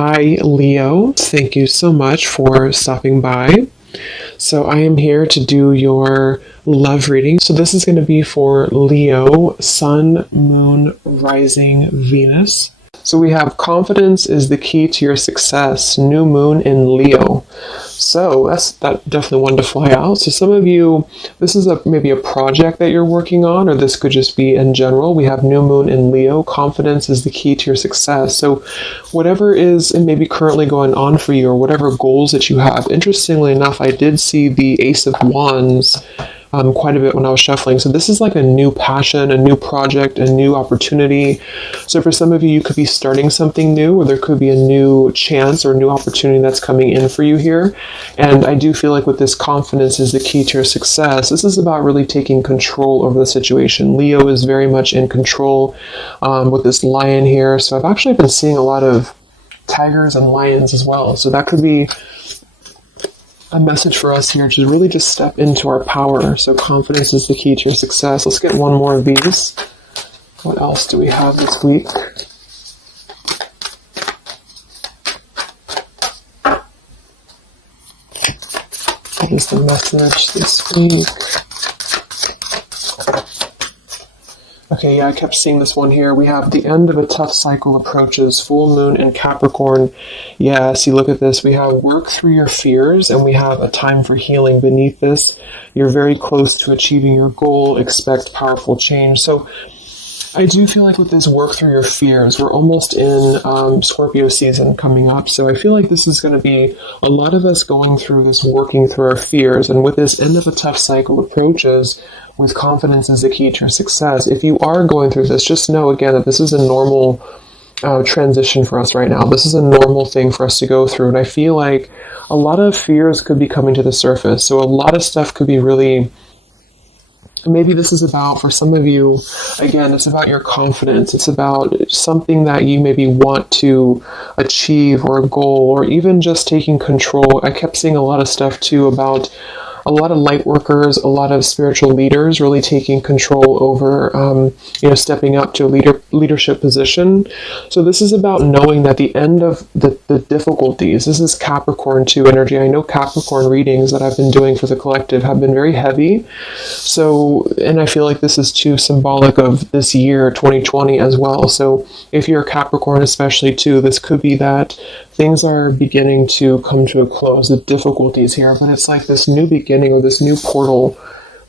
Hi, Leo. Thank you so much for stopping by. So, I am here to do your love reading. So, this is going to be for Leo, Sun, Moon, Rising, Venus. So, we have confidence is the key to your success, new moon in Leo. So, that's definitely one to fly out. So, some of you, this is maybe a project that you're working on, or this could just be in general. We have new moon in Leo. Confidence is the key to your success. So, whatever is maybe currently going on for you, or whatever goals that you have. Interestingly enough, I did see the Ace of Wands quite a bit when I was shuffling. So this is like a new passion, a new project, a new opportunity. So for some of you, you could be starting something new, or there could be a new chance or new opportunity that's coming in for you here. And I do feel like with this confidence is the key to your success. This is about really taking control over the situation. Leo is very much in control with this lion here. So I've actually been seeing a lot of tigers and lions as well. So that could be a message for us here to really just step into our power. So confidence is the key to your success. Let's get one more of these. What else do we have this week? What is the message this week? Okay, yeah, I kept seeing this one here. We have the end of a tough cycle approaches, full moon in Capricorn. Yeah, see, look at this. We have work through your fears, and we have a time for healing beneath this. You're very close to achieving your goal. Expect powerful change. So I do feel like with this work through your fears, we're almost in Scorpio season coming up. So I feel like this is going to be a lot of us going through this, working through our fears. And with this end of a tough cycle approaches, with confidence is the key to your success. If you are going through this, just know again that this is a normal transition for us right now. This is a normal thing for us to go through. And I feel like a lot of fears could be coming to the surface. So a lot of stuff could be really... Maybe this is about, for some of you, again, it's about your confidence. It's about something that you maybe want to achieve, or a goal, or even just taking control. I kept seeing a lot of stuff too about a lot of light workers, a lot of spiritual leaders really taking control over, stepping up to a leadership position. So this is about knowing that the end of the difficulties, this is Capricorn 2 energy. I know Capricorn readings that I've been doing for the collective have been very heavy. So, and I feel like this is too symbolic of this year, 2020 as well. So if you're a Capricorn especially too, this could be that things are beginning to come to a close, the difficulties here, but it's like this new beginning, or this new portal,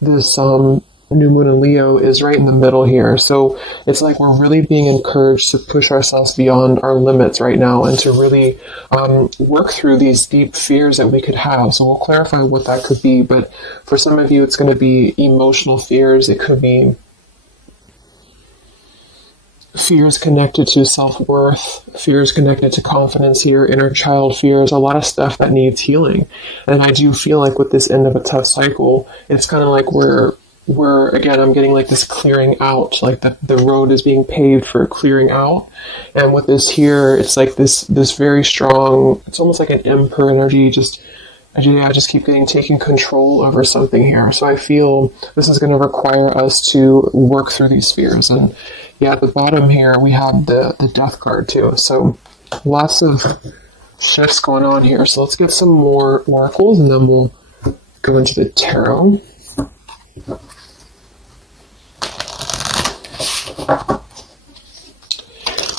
this new moon in Leo is right in the middle here. So it's like we're really being encouraged to push ourselves beyond our limits right now, and to really work through these deep fears that we could have. So we'll clarify what that could be, but for some of you it's going to be emotional fears. It could be fears connected to self-worth, fears connected to confidence here, inner child fears, a lot of stuff that needs healing. And I do feel like with this end of a tough cycle, it's kind of like we're again, I'm getting like this clearing out, like the road is being paved for clearing out. And with this here, it's like this very strong, it's almost like an emperor energy, I just keep taking control over something here. So I feel this is going to require us to work through these fears. And yeah, at the bottom here, we have the death card too. So lots of shifts going on here. So let's get some more oracles, and then we'll go into the tarot.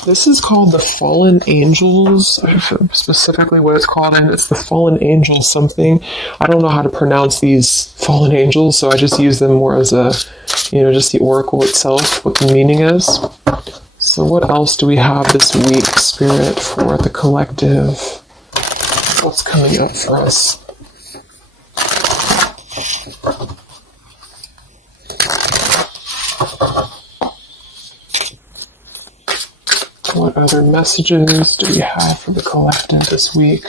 This is called the Fallen Angels, specifically what it's called, and it's the Fallen Angel something. I don't know how to pronounce these Fallen Angels, so I just use them more as a, just the oracle itself, what the meaning is. So what else do we have this week, Spirit, for the collective? What's coming up for us? What other messages do we have for the collective this week?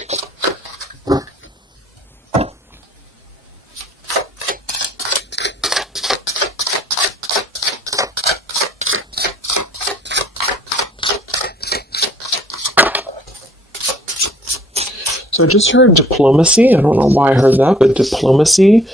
So I just heard diplomacy. I don't know why I heard that, but diplomacy.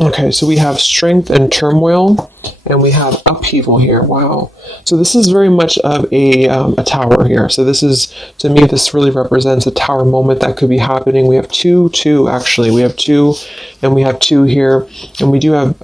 Okay, so we have strength and turmoil, and we have upheaval here. Wow. So this is very much of a tower here. So this is, to me, this really represents a tower moment that could be happening. We have two, actually. We have two, and we have two here. And we do have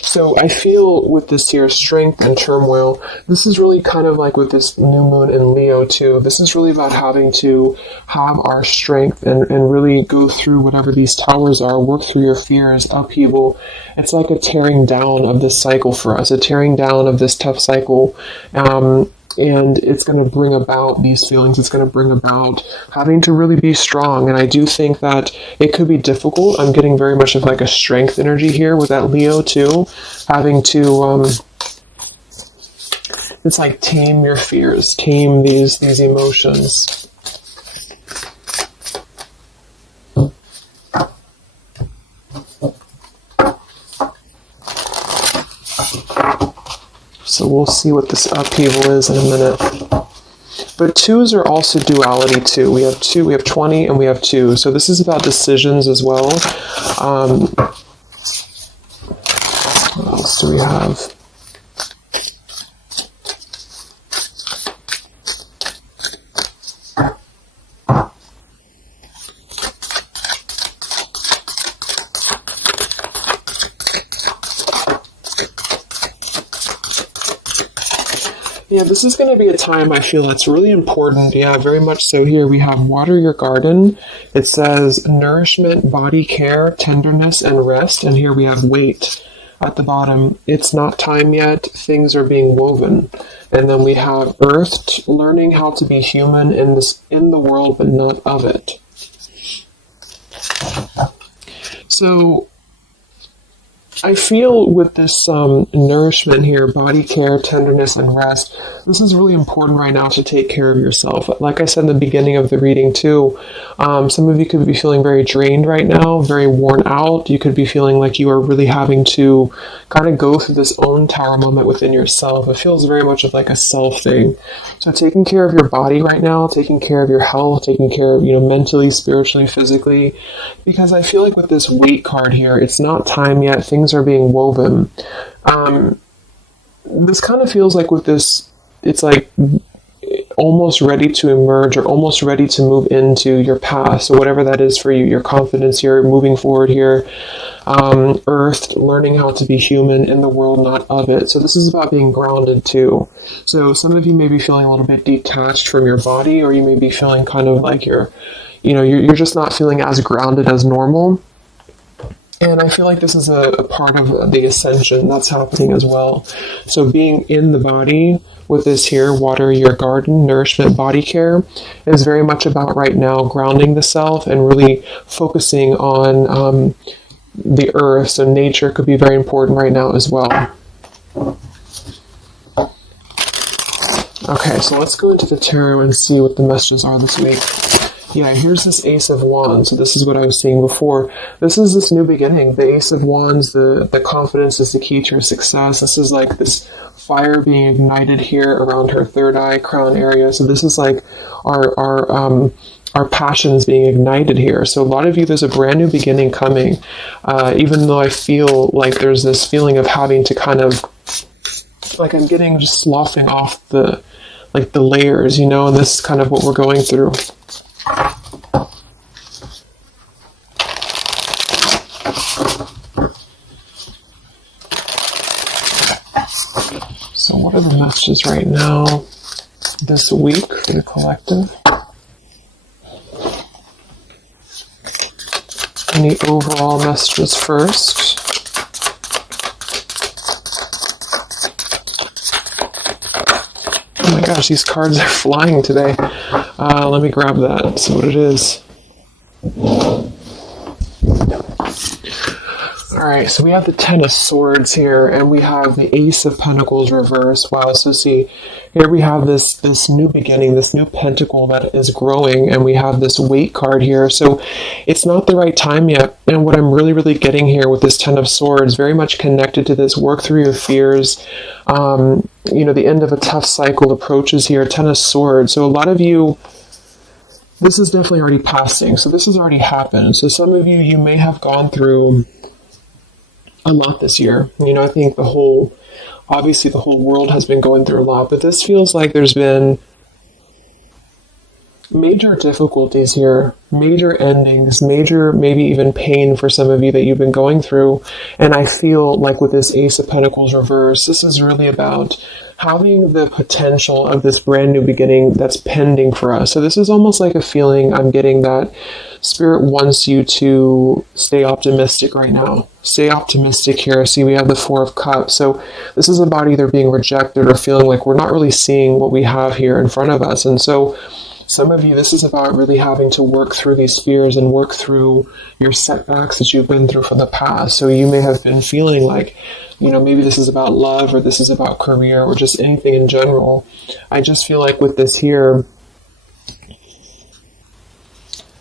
so I feel with this here, strength and turmoil, this is really kind of like with this new moon in Leo too. This is really about having to have our strength and really go through whatever these towers are, work through your fears, upheaval. It's like a tearing down of this cycle for us, a tearing down of this tough cycle. And it's going to bring about these feelings. It's going to bring about having to really be strong. And I do think that it could be difficult. I'm getting very much of like a strength energy here with that Leo too. Having to, it's like tame your fears, tame these emotions. So we'll see what this upheaval is in a minute. But twos are also duality too. We have 2, we have 20, and we have 2. So this is about decisions as well. What else do we have? Yeah, this is going to be a time I feel that's really important. Yeah, very much so. Here we have water your garden. It says nourishment, body care, tenderness, and rest. And here we have wait at the bottom. It's not time yet. Things are being woven. And then we have earth, learning how to be human in the world, but not of it. So I feel with this nourishment here, body care, tenderness, and rest, this is really important right now to take care of yourself. Like I said in the beginning of the reading too, some of you could be feeling very drained right now, very worn out. You could be feeling like you are really having to kind of go through this own tower moment within yourself. It feels very much of like a self thing. So taking care of your body right now, taking care of your health, taking care of, mentally, spiritually, physically, because I feel like with this weight card here, it's not time yet. Things are being woven. This kind of feels like with this, it's like almost ready to emerge or almost ready to move into your past. So whatever that is for you, your confidence here, moving forward here, earth, learning how to be human in the world, not of it. So this is about being grounded too. So some of you may be feeling a little bit detached from your body, or you may be feeling kind of like you're just not feeling as grounded as normal. And I feel like this is a part of the ascension that's happening as well. So being in the body with this here, water your garden, nourishment, body care, is very much about right now grounding the self and really focusing on the earth. So nature could be very important right now as well. Okay, so let's go into the tarot and see what the messages are this week. Yeah, here's this Ace of Wands. So this is what I was saying before. This is this new beginning. The Ace of Wands, the confidence is the key to your success. This is like this fire being ignited here around her third eye, crown area. So this is like our passions being ignited here. So a lot of you, there's a brand new beginning coming. Even though I feel like there's this feeling of having to kind of, like I'm getting just sloughing off the layers, and this is kind of what we're going through. So what are the messages right now this week for the collective? Any overall messages first? Oh my gosh, these cards are flying today. Let me grab that, see what it is. Alright, so we have the Ten of Swords here, and we have the Ace of Pentacles reversed. Wow, so see, here we have this new beginning, this new pentacle that is growing, and we have this weight card here. So it's not the right time yet. And what I'm really, really getting here with this Ten of Swords, very much connected to this work through your fears. The end of a tough cycle approaches here, Ten of Swords. So a lot of you, this is definitely already passing. So this has already happened. So some of you, you may have gone through a lot this year. I think obviously the whole world has been going through a lot, but this feels like there's been major difficulties here, major endings, major maybe even pain for some of you that you've been going through. And I feel like with this Ace of Pentacles reverse, this is really about having the potential of this brand new beginning that's pending for us. So this is almost like a feeling I'm getting that Spirit wants you to stay optimistic right now. Stay optimistic here. See, we have the Four of Cups. So this is about either being rejected or feeling like we're not really seeing what we have here in front of us. And so some of you, this is about really having to work through these fears and work through your setbacks that you've been through from the past. So you may have been feeling like, maybe this is about love, or this is about career, or just anything in general. I just feel like with this here,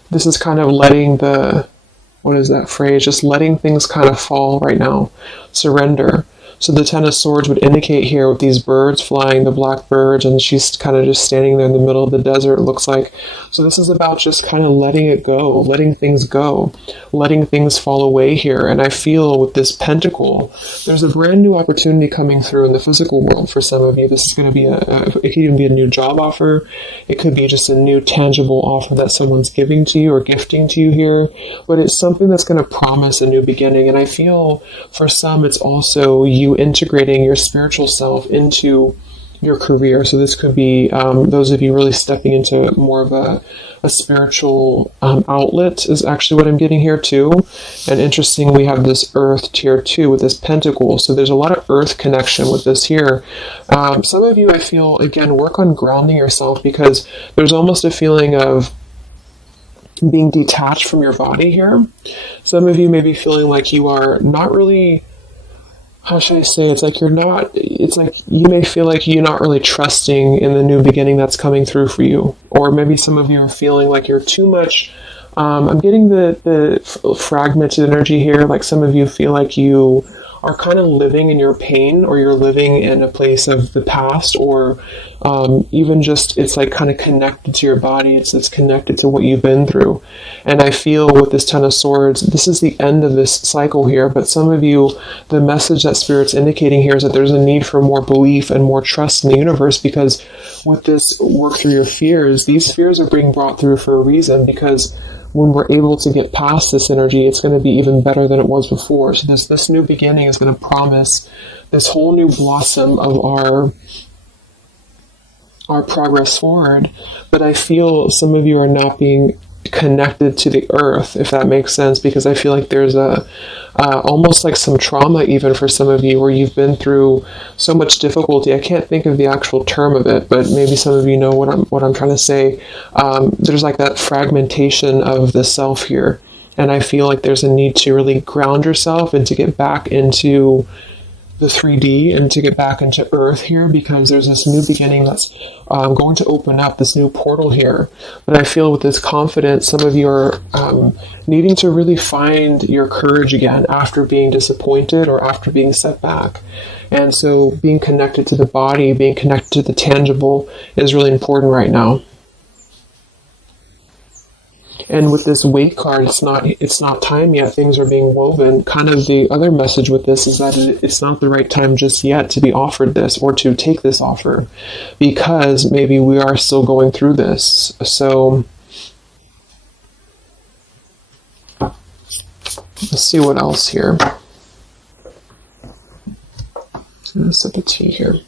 this is kind of letting what is that phrase? Just letting things kind of fall right now. Surrender. So the Ten of Swords would indicate here with these birds flying, the black birds, and she's kind of just standing there in the middle of the desert, it looks like. So this is about just kind of letting it go, letting things go, letting things fall away here. And I feel with this pentacle, there's a brand new opportunity coming through in the physical world for some of you. This is going to be it could even be a new job offer. It could be just a new tangible offer that someone's giving to you or gifting to you here. But it's something that's going to promise a new beginning. And I feel for some, it's also you integrating your spiritual self into your career. So this could be those of you really stepping into more of a spiritual outlet is actually what I'm getting here too. And interesting, we have this Earth tier 2 with this pentacle. So there's a lot of Earth connection with this here. Some of you, I feel, again, work on grounding yourself, because there's almost a feeling of being detached from your body here. Some of you may be feeling like you are not really, how should I say, it's like you may feel like you're not really trusting in the new beginning that's coming through for you. Or maybe some of you are feeling like you're too much, I'm getting the fragmented energy here, like some of you feel like you are kind of living in your pain, or you're living in a place of the past, or even just it's like kind of connected to your body. It's connected to what you've been through. And I feel with this Ten of Swords, this is the end of this cycle here. But some of you, the message that Spirit's indicating here is that there's a need for more belief and more trust in the universe, because with this work through your fears, these fears are being brought through for a reason, because when we're able to get past this energy, it's going to be even better than it was before. So this new beginning is going to promise this whole new blossom of our progress forward. But I feel some of you are not being connected to the earth, if that makes sense, because I feel like there's almost like some trauma even for some of you, where you've been through so much difficulty. I can't think of the actual term of it, but maybe some of you know what I'm trying to say. There's like that fragmentation of the self here, and I feel like there's a need to really ground yourself and to get back into the 3D and to get back into Earth here, because there's this new beginning that's going to open up, this new portal here. But I feel with this confidence, some of you are needing to really find your courage again after being disappointed or after being set back. And so being connected to the body, being connected to the tangible is really important right now. And with this weight card, it's not time yet. Things are being woven. Kind of the other message with this is that it's not the right time just yet to be offered this or to take this offer, because maybe we are still going through this. So let's see what else here. I'm going to sip a tea here.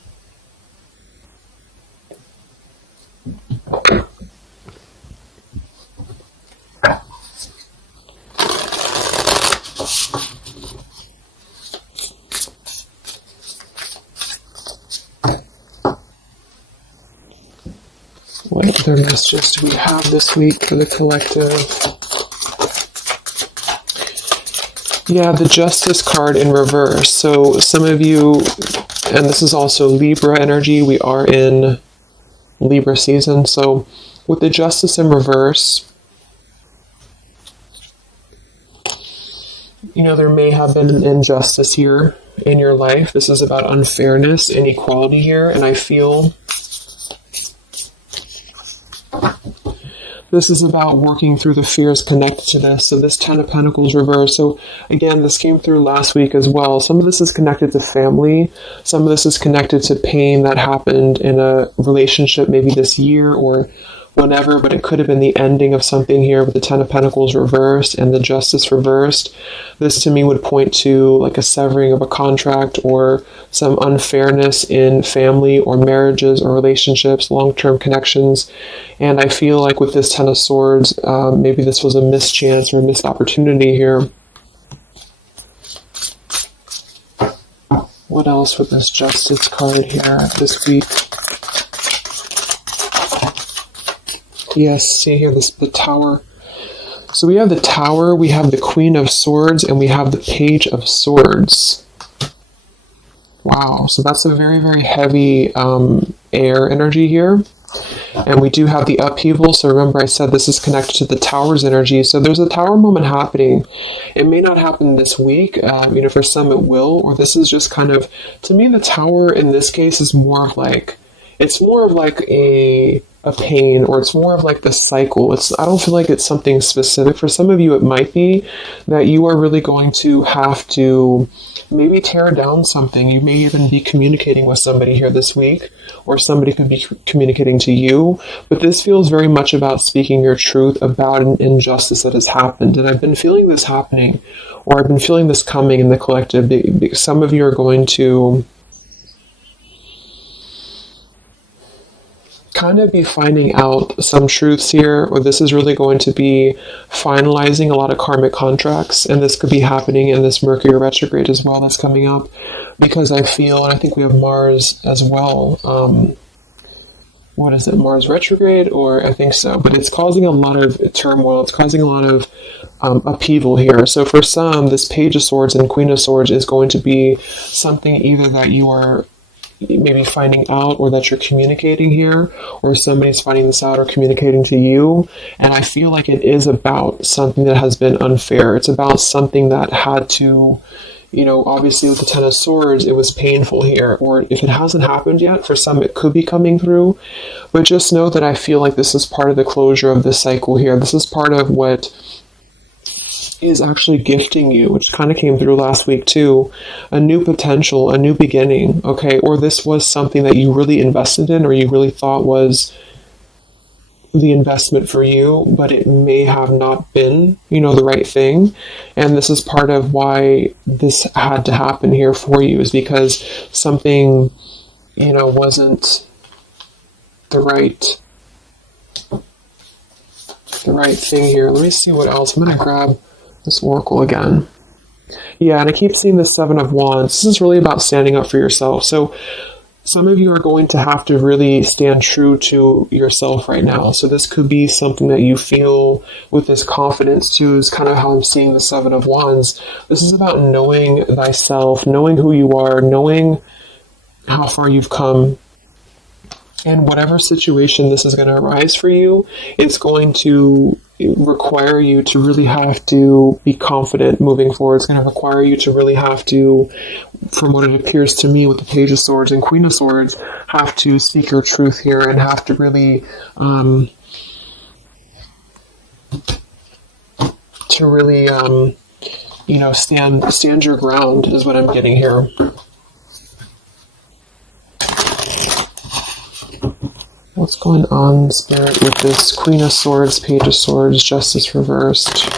What other messages do we have this week for the collective? Yeah, the Justice card in reverse. So some of you, and this is also Libra energy, we are in Libra season. So with the Justice in reverse, there may have been an injustice here in your life. This is about unfairness, inequality here, and I feel This is about working through the fears connected to this. So this Ten of Pentacles reversed. So again, this came through last week as well. Some of this is connected to family. Some of this is connected to pain that happened in a relationship maybe this year or whenever, but it could have been the ending of something here with the Ten of Pentacles reversed and the Justice reversed. This to me would point to like a severing of a contract or some unfairness in family or marriages or relationships, long-term connections. And I feel like with this Ten of Swords, maybe this was a mischance or a missed opportunity here. What else with this Justice card here this week? Yes, see here, the Tower. So we have the Tower, we have the Queen of Swords, and we have the Page of Swords. Wow, so that's a very, very heavy air energy here. And we do have the upheaval, so remember I said this is connected to the Tower's energy. So there's a Tower moment happening. It may not happen this week, for some it will, or this is just kind of, to me the Tower in this case is more of like, it's more of like a pain, or it's more of like the cycle. I don't feel like it's something specific. For some of you, it might be that you are really going to have to maybe tear down something. You may even be communicating with somebody here this week, or somebody could be communicating to you. But this feels very much about speaking your truth about an injustice that has happened. And I've been feeling this happening, or I've been feeling this coming in the collective. Some of you are going to kind of be finding out some truths here, or this is really going to be finalizing a lot of karmic contracts, and this could be happening in this Mercury retrograde as well that's coming up, because I feel, and I think we have Mars as well, what is it, Mars retrograde, or I think so, but it's causing a lot of turmoil, it's causing a lot of upheaval here. So for some, this Page of Swords and Queen of Swords is going to be something either that you are maybe finding out, or that you're communicating here, or somebody's finding this out or communicating to you. And I feel like it is about something that has been unfair. It's about something that had to, obviously with the Ten of Swords, it was painful here, or if it hasn't happened yet, for some it could be coming through. But just know that I feel like this is part of the closure of this cycle here. This is part of what is actually gifting you, which kind of came through last week too, a new potential, a new beginning, okay? Or this was something that you really invested in, or you really thought was the investment for you, but it may have not been, the right thing. And this is part of why this had to happen here for you, is because something, wasn't the right thing here. Let me see what else. I'm going to grab this oracle again. Yeah, and I keep seeing the Seven of Wands. This is really about standing up for yourself. So some of you are going to have to really stand true to yourself right now. So this could be something that you feel with this confidence too, is kind of how I'm seeing the Seven of Wands. This is about knowing thyself, knowing who you are, knowing how far you've come. And whatever situation this is going to arise for you, it's going to require you to really have to be confident moving forward. It's going to require you to really have to, from what it appears to me with the Page of Swords and Queen of Swords, have to seek your truth here and have to really, stand your ground is what I'm getting here. What's going on, Spirit, with this Queen of Swords, Page of Swords, Justice reversed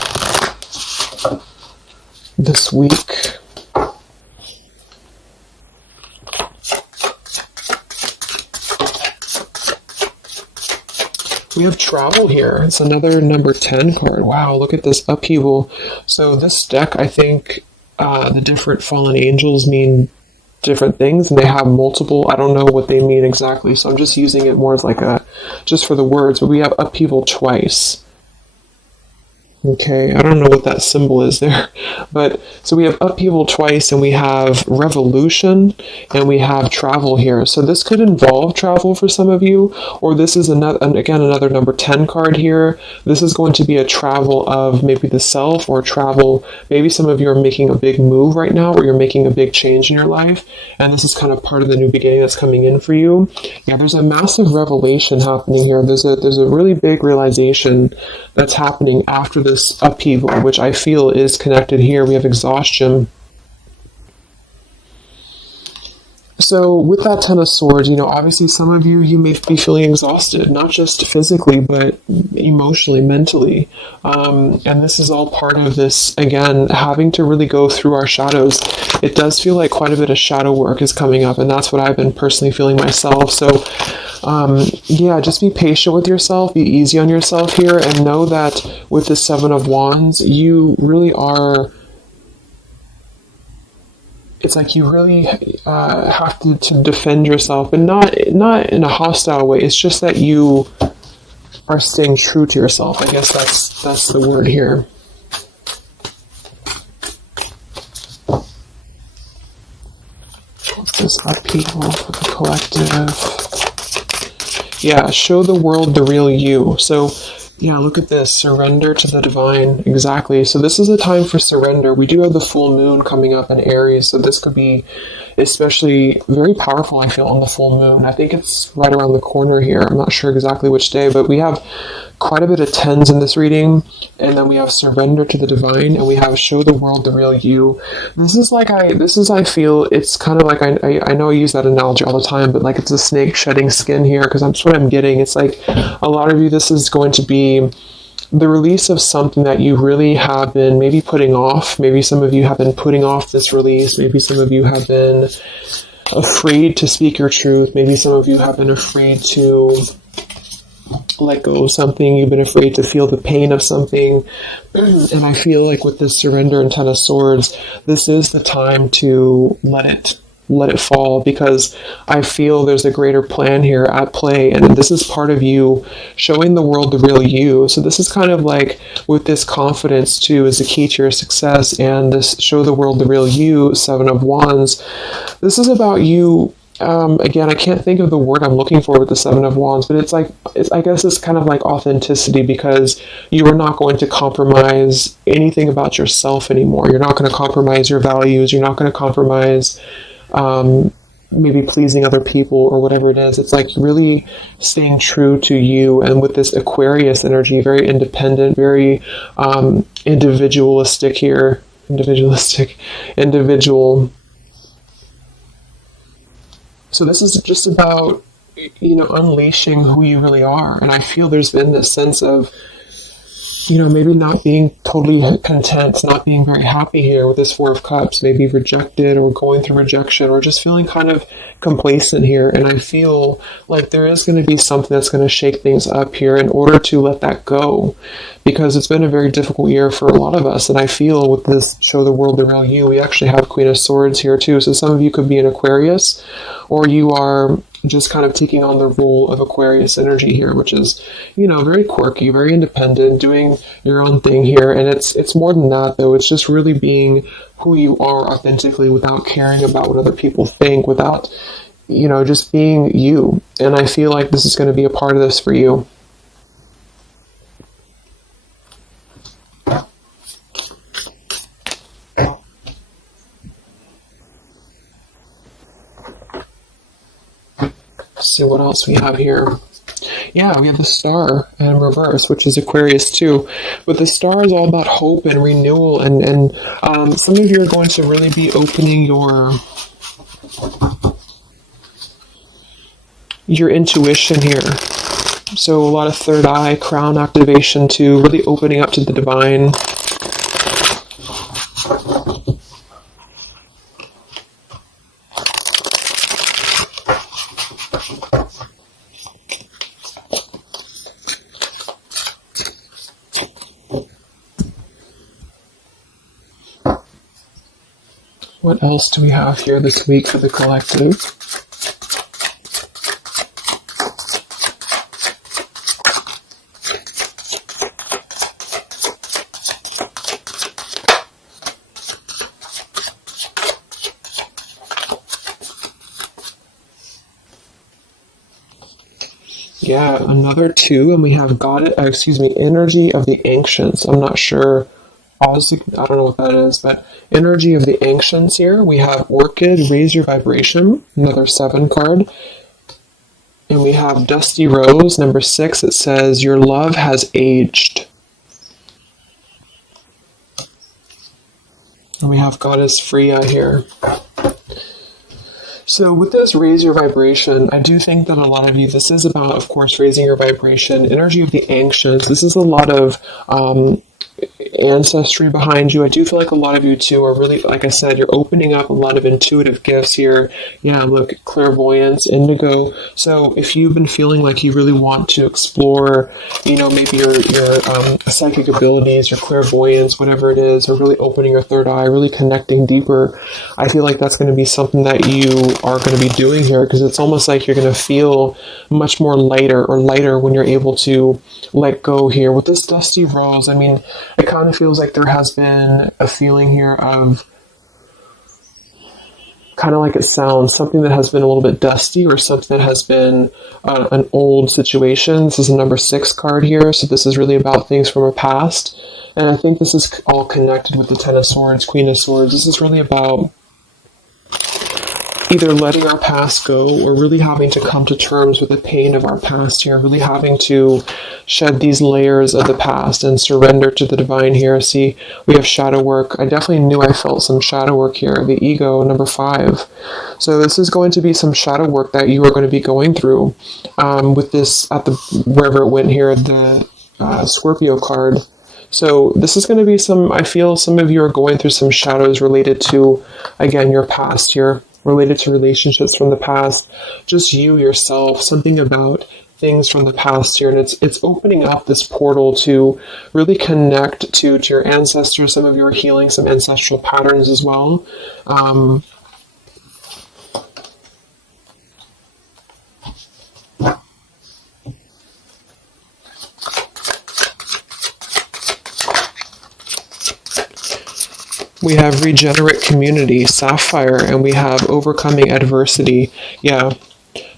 this week? We have travel here. It's another number 10 card. Wow, look at this upheaval. So this deck, I think the different fallen angels mean different things, and they have multiple, I don't know what they mean exactly, so I'm just using it more as like just for the words, but we have upheaval twice. Okay, I don't know what that symbol is there, but so we have upheaval twice, and we have revolution, and we have travel here. So this could involve travel for some of you, or this is another number 10 card here. This is going to be a travel of maybe the self, or travel. Maybe some of you are making a big move right now, or you're making a big change in your life, and this is kind of part of the new beginning that's coming in for you. Yeah, there's a massive revelation happening here. There's a really big realization that's happening after this upheaval, which I feel is connected here. We have exhaustion. So with that Ten of Swords, obviously some of you may be feeling exhausted, not just physically, but emotionally, mentally. And this is all part of this, again, having to really go through our shadows. It does feel like quite a bit of shadow work is coming up, and that's what I've been personally feeling myself. So just be patient with yourself, be easy on yourself here, and know that with the Seven of Wands, you really are, it's like you really have to defend yourself, and not in a hostile way. It's just that you are staying true to yourself. I guess that's the word here. What's this upheaval for the collective? Yeah, show the world the real you. So, yeah, look at this. Surrender to the divine. Exactly. So this is a time for surrender. We do have the full moon coming up in Aries, so this could be especially very powerful, I feel, on the full moon. I think it's right around the corner here. I'm not sure exactly which day, but we have quite a bit of tens in this reading, and then we have surrender to the divine, and we have show the world the real you. I feel, it's kind of like, I know I use that analogy all the time, but like it's a snake shedding skin here, because that's what I'm getting. It's like a lot of you, this is going to be the release of something that you really have been maybe putting off. Maybe some of you have been putting off this release. Maybe some of you have been afraid to speak your truth. Maybe some of you have been afraid to let go of something. You've been afraid to feel the pain of something. And I feel like with this surrender and Ten of Swords, this is the time to let it fall, because I feel there's a greater plan here at play, and this is part of you showing the world the real you. So this is kind of like, with this confidence too is the key to your success, and this show the world the real you, Seven of Wands. This is about you. Again, I can't think of the word I'm looking for with the Seven of Wands, but I guess it's kind of like authenticity, because you are not going to compromise anything about yourself anymore. You're not going to compromise your values. You're not going to compromise maybe pleasing other people or whatever it is. It's like really staying true to you, and with this Aquarius energy, very independent, very individualistic here. Individual. So this is just about, unleashing who you really are. And I feel there's been this sense of, maybe not being totally content, not being very happy here with this Four of Cups, maybe rejected or going through rejection, or just feeling kind of complacent here. And I feel like there is going to be something that's going to shake things up here in order to let that go, because it's been a very difficult year for a lot of us. And I feel with this show the world the real you, we actually have Queen of Swords here too. So some of you could be an Aquarius, or you are just kind of taking on the role of Aquarius energy here, which is, very quirky, very independent, doing your own thing here. And it's more than that, though. It's just really being who you are authentically, without caring about what other people think, without, just being you. And I feel like this is going to be a part of this for you. See what else we have here. Yeah, we have the Star in reverse, which is Aquarius too. But the Star is all about hope and renewal, and some of you are going to really be opening your intuition here. So a lot of third eye, crown activation too, really opening up to the divine. What else do we have here this week for the collective? Yeah, another 2, and we have energy of the ancients. I'm not sure. I don't know what that is, but energy of the ancients here. We have orchid, raise your vibration, another 7 card. And we have dusty rose, number 6. It says, your love has aged. And we have goddess Freya here. So with this raise your vibration, I do think that a lot of you, this is about, of course, raising your vibration, energy of the ancients. This is a lot of ancestry behind you. I do feel like a lot of you too are really, like I said, you're opening up a lot of intuitive gifts here. Yeah, look, clairvoyance, indigo. So if you've been feeling like you really want to explore, maybe your psychic abilities, your clairvoyance, whatever it is, or really opening your third eye, really connecting deeper, I feel like that's going to be something that you are going to be doing here, because it's almost like you're going to feel much more lighter when you're able to let go here. With this dusty rose, I mean, it kind of feels like there has been a feeling here of, kind of like it sounds, something that has been a little bit dusty, or something that has been an old situation. This is a number 6 card here, so this is really about things from our past. And I think this is all connected with the 10 of Swords, Queen of Swords. This is really about either letting our past go, or really having to come to terms with the pain of our past here, really having to shed these layers of the past and surrender to the divine here. See, we have shadow work. I definitely knew I felt some shadow work here. The ego, number 5. So this is going to be some shadow work that you are going to be going through with this, wherever it went here, the Scorpio card. So this is going to be I feel some of you are going through some shadows related to, again, your past here, related to relationships from the past, just you, yourself, something about things from the past here. And it's opening up this portal to really connect to your ancestors. Some of you are healing some ancestral patterns as well. We have regenerate community, sapphire, and we have overcoming adversity. Yeah.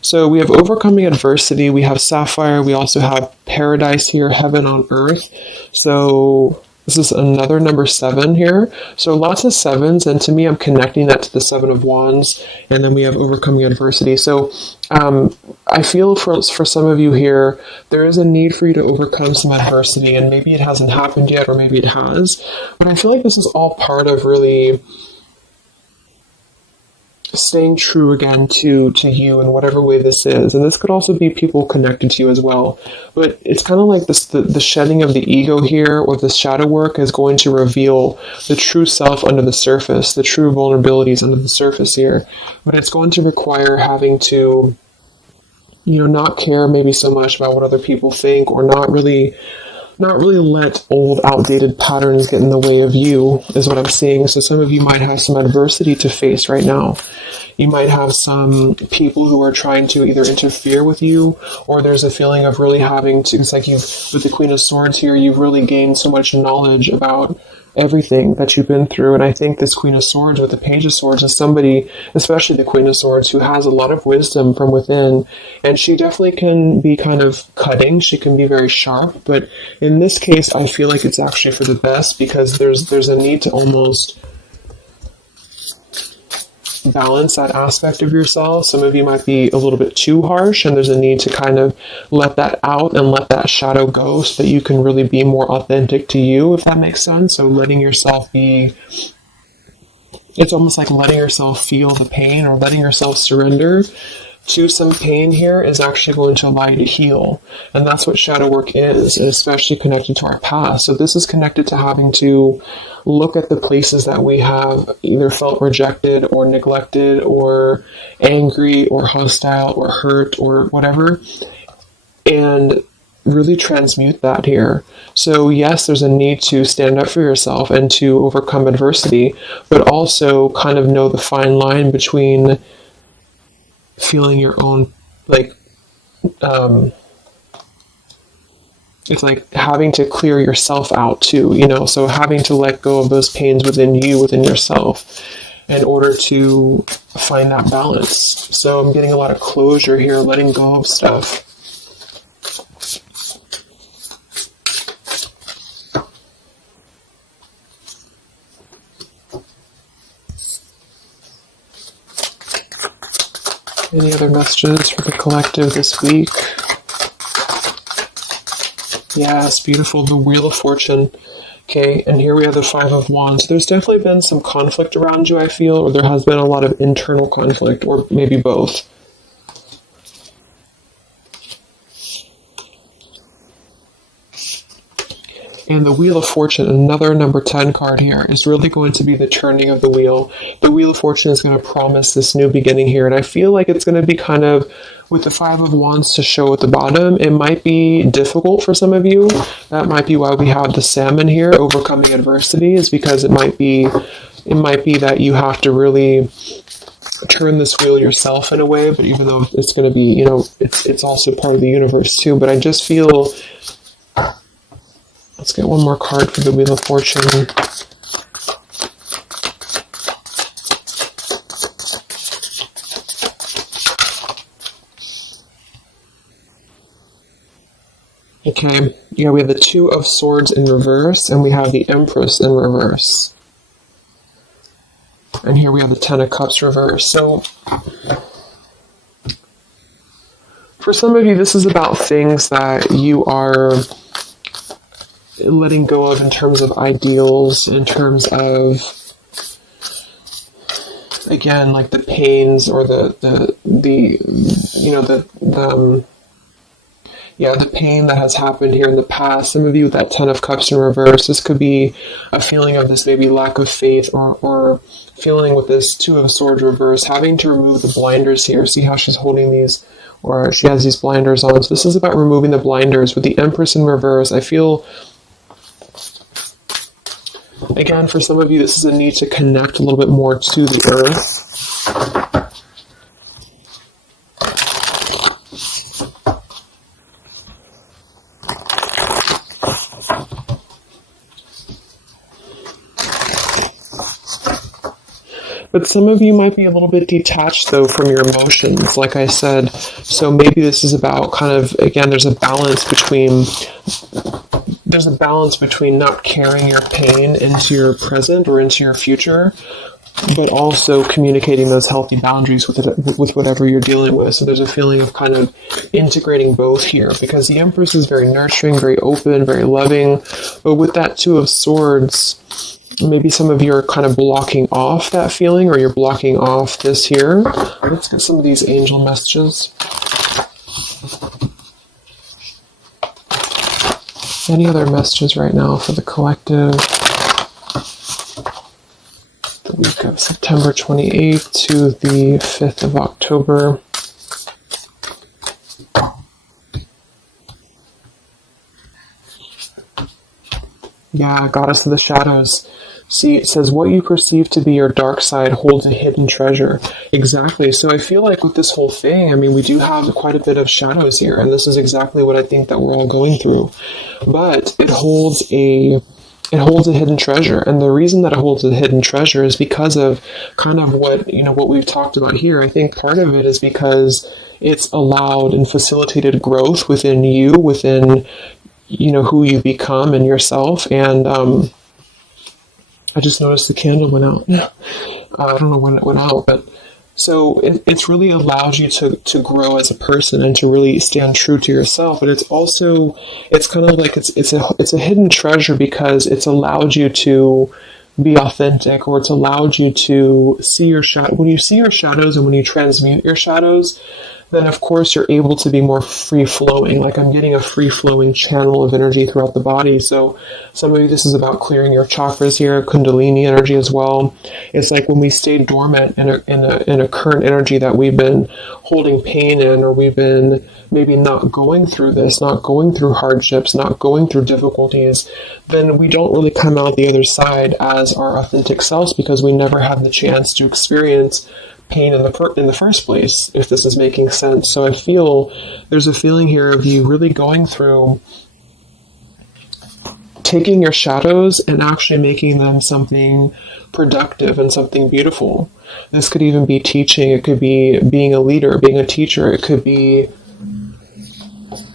So we have overcoming adversity, we have sapphire, we also have paradise here, heaven on earth. So this is another number 7 here. So lots of 7s, and to me, I'm connecting that to the 7 of Wands, and then we have overcoming adversity. So I feel for some of you here, there is a need for you to overcome some adversity, and maybe it hasn't happened yet, or maybe it has. But I feel like this is all part of really staying true again to you in whatever way this is. And this could also be people connected to you as well. But it's kind of like this, the shedding of the ego here, or the shadow work, is going to reveal the true self under the surface, the true vulnerabilities under the surface here. But it's going to require having to, not care maybe so much about what other people think, or not really let old, outdated patterns get in the way of you, is what I'm seeing. So some of you might have some adversity to face right now. You might have some people who are trying to either interfere with you, or there's a feeling of really having to, it's like with the Queen of Swords here, you've really gained so much knowledge about everything that you've been through. And I think this Queen of Swords with the Page of Swords is somebody, especially the Queen of Swords, who has a lot of wisdom from within. And she definitely can be kind of cutting. She can be very sharp. But in this case, I feel like it's actually for the best, because there's a need to almost balance that aspect of yourself. Some of you might be a little bit too harsh, and there's a need to kind of let that out and let that shadow go, so that you can really be more authentic to you, if that makes sense. So letting yourself be, it's almost like letting yourself feel the pain, or letting yourself surrender to some pain here is actually going to allow you to heal. And that's what shadow work is, and especially connected to our past. So this is connected to having to look at the places that we have either felt rejected or neglected or angry or hostile or hurt or whatever, and really transmute that here. So yes, there's a need to stand up for yourself and to overcome adversity, but also kind of know the fine line between feeling your own, it's like having to clear yourself out too, so having to let go of those pains within you, within yourself, in order to find that balance. So I'm getting a lot of closure here, letting go of stuff. Any other messages for the collective this week? Yes, beautiful. The Wheel of Fortune. Okay, and here we have the Five of Wands. There's definitely been some conflict around you, I feel, or there has been a lot of internal conflict, or maybe both. And the Wheel of Fortune, another number 10 card here, is really going to be the turning of the wheel. The Wheel of Fortune is going to promise this new beginning here, and I feel like it's going to be kind of, with the Five of Wands to show at the bottom, it might be difficult for some of you. That might be why we have the Salmon here, overcoming adversity, is because it might be that you have to really turn this wheel yourself in a way, but even though it's going to be, it's also part of the universe too, but I just feel... Let's get one more card for the Wheel of Fortune. Okay, yeah, we have the Two of Swords in reverse, and we have the Empress in reverse. And here we have the Ten of Cups reverse. So, for some of you, this is about things that you are letting go of in terms of ideals, in terms of, again, like the pains or the pain that has happened here in the past. Some of you with that Ten of Cups in reverse, this could be a feeling of this maybe lack of faith, or feeling with this Two of Swords reverse, having to remove the blinders here. See how she's holding these, or she has these blinders on. So this is about removing the blinders. With the Empress in reverse, I feel, again, for some of you, this is a need to connect a little bit more to the earth. But some of you might be a little bit detached, though, from your emotions, like I said. So maybe this is about kind of, again, there's a balance between not carrying your pain into your present or into your future, but also communicating those healthy boundaries with whatever you're dealing with. So there's a feeling of kind of integrating both here, because the Empress is very nurturing, very open, very loving. But with that Two of Swords, maybe some of you are kind of blocking off that feeling, or you're blocking off this here. Let's get some of these angel messages. Any other messages right now for the collective? The week of September 28th to the 5th of October. Yeah, Goddess of the Shadows. See, it says, what you perceive to be your dark side holds a hidden treasure. Exactly. So I feel like with this whole thing, I mean, we do have quite a bit of shadows here, and this is exactly what I think that we're all going through. But it holds a hidden treasure, and the reason that it holds a hidden treasure is because of kind of what we've talked about here. I think part of it is because it's allowed and facilitated growth within you, within who you become and yourself. And I just noticed the candle went out. I don't know when it went out, but so it's really allowed you to grow as a person and to really stand true to yourself. But it's kind of like it's a hidden treasure because it's allowed you to be authentic, or it's allowed you to see your shadow. When you see your shadows and when you transmute your shadows, then of course you're able to be more free-flowing. Like I'm getting a free-flowing channel of energy throughout the body. So some of you, this is about clearing your chakras here, Kundalini energy as well. It's like when we stay dormant in a current energy that we've been holding pain in, or we've been maybe not going through this, not going through hardships, not going through difficulties, then we don't really come out the other side as our authentic selves, because we never had the chance to experience pain in the first place, if this is making sense. So I feel there's a feeling here of you really going through taking your shadows and actually making them something productive and something beautiful. This could even be teaching, it could be being a leader, being a teacher, it could be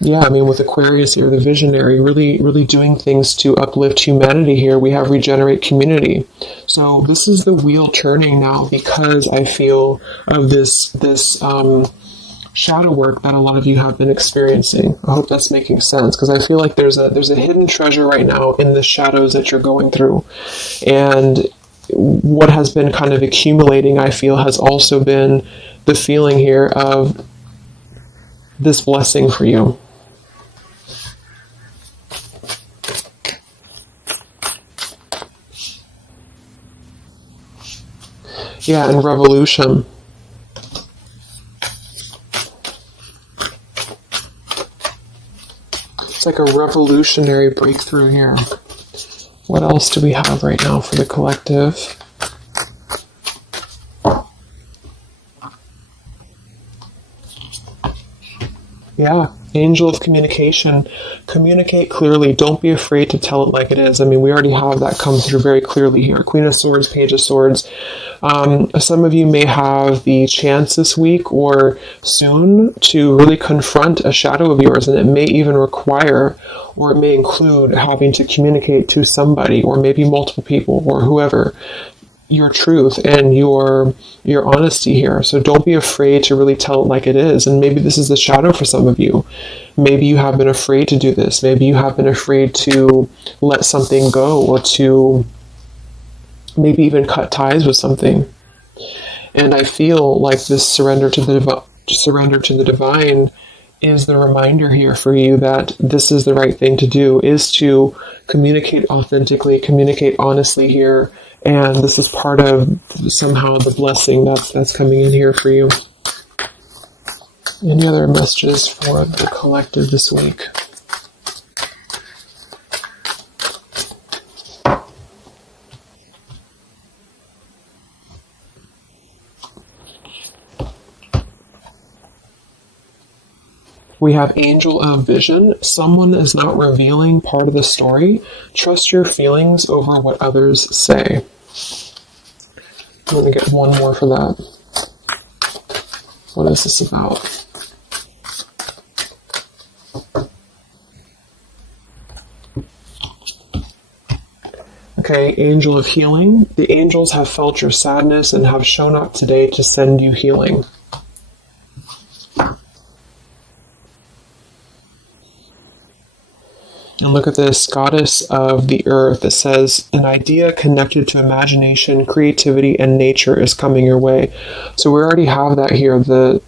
Yeah, I mean, with Aquarius here, the visionary, really, really doing things to uplift humanity here. We have regenerate community. So this is the wheel turning now because I feel of this shadow work that a lot of you have been experiencing. I hope that's making sense because I feel like there's a hidden treasure right now in the shadows that you're going through. And what has been kind of accumulating, I feel, has also been the feeling here of this blessing for you. Yeah, and revolution. It's like a revolutionary breakthrough here. What else do we have right now for the collective? Yeah, angel of communication. Communicate clearly. Don't be afraid to tell it like it is. I mean, we already have that come through very clearly here. Queen of Swords, Page of Swords. Some of you may have the chance this week or soon to really confront a shadow of yours, and it may even require, or it may include having to communicate to somebody, or maybe multiple people, or whoever, your truth and your honesty here. So don't be afraid to really tell it like it is. And maybe this is the shadow for some of you. Maybe you have been afraid to do this. Maybe you have been afraid to let something go, or to maybe even cut ties with something. And I feel like this surrender to the divine is the reminder here for you that this is the right thing to do, is to communicate authentically, communicate honestly here. And this is part of somehow the blessing that's coming in here for you. Any other messages for the collective this week? We have Angel of Vision. Someone is not revealing part of the story. Trust your feelings over what others say. I'm going to get one more for that. What is this about? Okay, Angel of Healing. The angels have felt your sadness and have shown up today to send you healing. And look at this, Goddess of the Earth. It says, an idea connected to imagination, creativity, and nature is coming your way. So we already have that here. The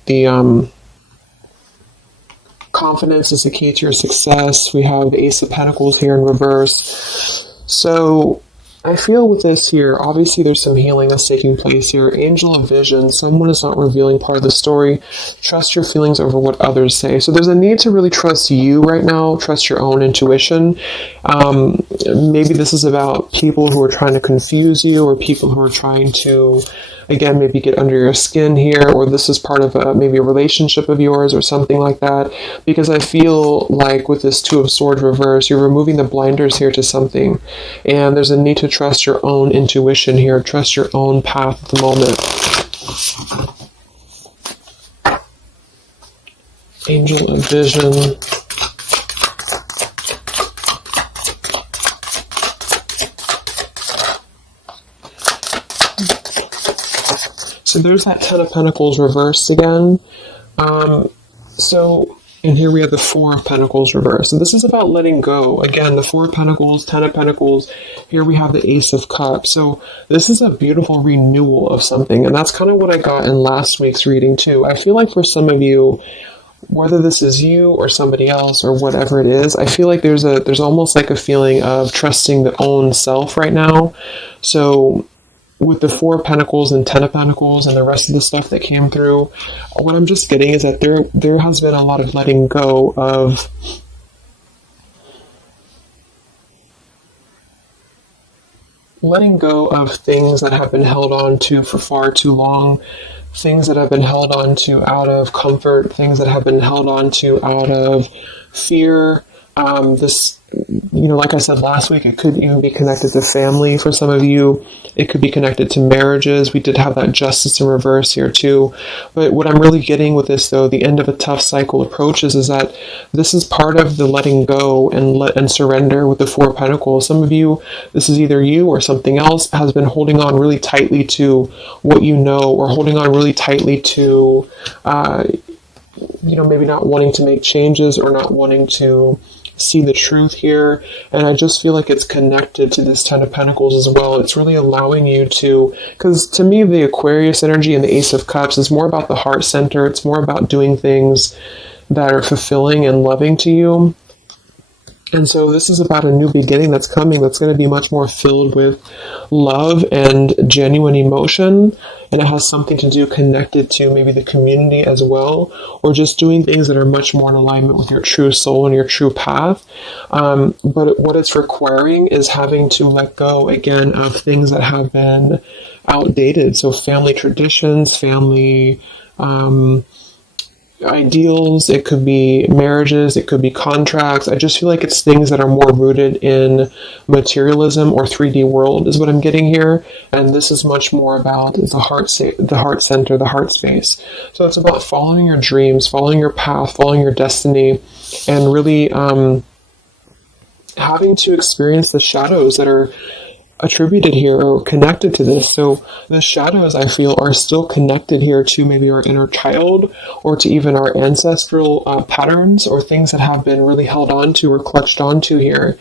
confidence is the key to your success. We have the Ace of Pentacles here in reverse. So I feel with this here, obviously there's some healing that's taking place here. Angel of Vision, someone is not revealing part of the story. Trust your feelings over what others say. So there's a need to really trust you right now, trust your own intuition. Maybe this is about people who are trying to confuse you, or people who are trying to, again, maybe get under your skin here, or this is part of maybe a relationship of yours or something like that. Because I feel like with this Two of Swords reverse, you're removing the blinders here to something. And there's a need to trust your own intuition here, trust your own path at the moment. Angel of Vision. So there's that Ten of Pentacles reversed again. And here we have the Four of Pentacles reversed. So this is about letting go. Again, the Four of Pentacles, Ten of Pentacles. Here we have the Ace of Cups. So this is a beautiful renewal of something. And that's kind of what I got in last week's reading too. I feel like for some of you, whether this is you or somebody else or whatever it is, I feel like there's almost like a feeling of trusting the own self right now. So with the Four of Pentacles and Ten of Pentacles and the rest of the stuff that came through, what I'm just getting is that there has been a lot of letting go of things that have been held on to for far too long, things that have been held on to out of comfort, things that have been held on to out of fear, This, like I said last week, it could even be connected to family for some of you. It could be connected to marriages. We did have that justice in reverse here too. But what I'm really getting with this, though, the end of a tough cycle approaches, is that this is part of the letting go and surrender with the Four of Pentacles. Some of you, this is either you or something else, has been holding on really tightly to what you know, or holding on really tightly to, maybe not wanting to make changes or not wanting to see the truth here. And I just feel like it's connected to this Ten of Pentacles as well. It's really allowing you to, because to me, the Aquarius energy and the Ace of Cups is more about the heart center. It's more about doing things that are fulfilling and loving to you. And so this is about a new beginning that's coming, that's going to be much more filled with love and genuine emotion. And it has something to do connected to maybe the community as well, or just doing things that are much more in alignment with your true soul and your true path. But what it's requiring is having to let go again of things that have been outdated. So family traditions, family ideals, it could be marriages, it could be contracts. I just feel like it's things that are more rooted in materialism or 3D world is what I'm getting here. And this is much more about the heart center, the heart space. So it's about following your dreams, following your path, following your destiny, and really having to experience the shadows that are attributed here or connected to this. So the shadows, I feel, are still connected here to maybe our inner child, or to even our ancestral patterns, or things that have been really held on to or clutched onto here.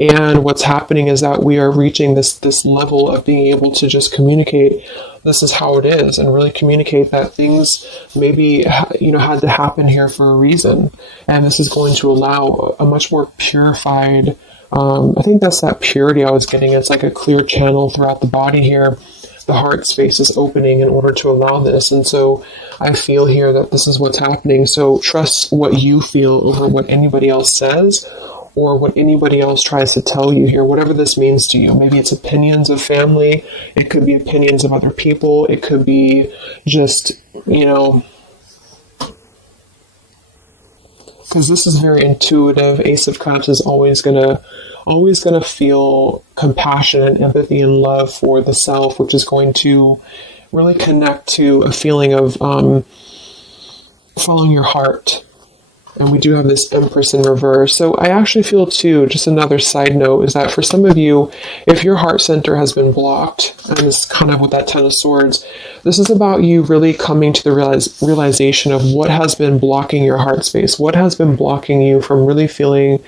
And what's happening is that we are reaching this level of being able to just communicate, this is how it is, and really communicate that things maybe had to happen here for a reason. And this is going to allow a much more purified, I think that's that purity I was getting. It's like a clear channel throughout the body here. The heart space is opening in order to allow this. And so I feel here that this is what's happening. So trust what you feel over what anybody else says, or what anybody else tries to tell you here, whatever this means to you. Maybe it's opinions of family. It could be opinions of other people. It could be just, because this is very intuitive. Ace of Cups is always gonna feel compassion and empathy and love for the self, which is going to really connect to a feeling of following your heart. And we do have this Empress in reverse. So I actually feel too, just another side note, is that for some of you, if your heart center has been blocked, and this is kind of with that Ten of Swords, this is about you really coming to the realization of what has been blocking your heart space, what has been blocking you from really feeling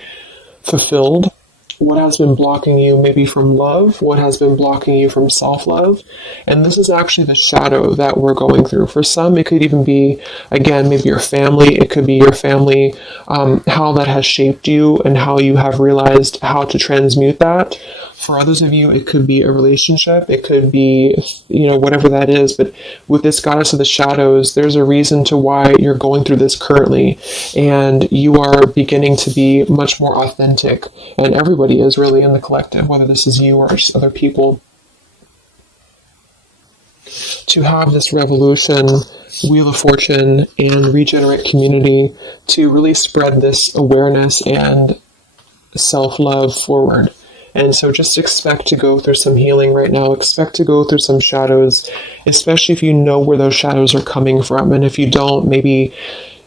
fulfilled, what has been blocking you maybe from love, what has been blocking you from self-love. And this is actually the shadow that we're going through. For some, it could even be, again, maybe your family. It could be your family, how that has shaped you and how you have realized how to transmute that. For others of you, it could be a relationship. It could be, whatever that is. But with this Goddess of the Shadows, there's a reason to why you're going through this currently. And you are beginning to be much more authentic. And everybody is really in the collective, whether this is you or other people. To have this revolution, Wheel of Fortune, and Regenerate Community to really spread this awareness and self-love forward. And so just expect to go through some healing right now. Expect to go through some shadows, especially if you know where those shadows are coming from. And if you don't, maybe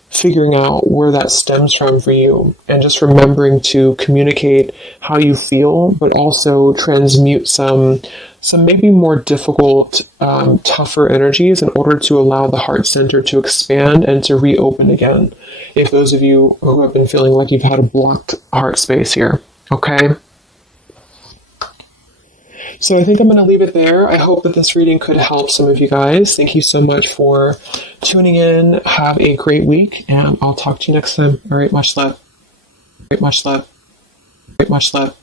figuring out where that stems from for you. And just remembering to communicate how you feel, but also transmute some maybe more difficult, tougher energies in order to allow the heart center to expand and to reopen again. If those of you who have been feeling like you've had a blocked heart space here, okay? So I think I'm going to leave it there. I hope that this reading could help some of you guys. Thank you so much for tuning in. Have a great week, and I'll talk to you next time. All right, much love. Much love. Much love.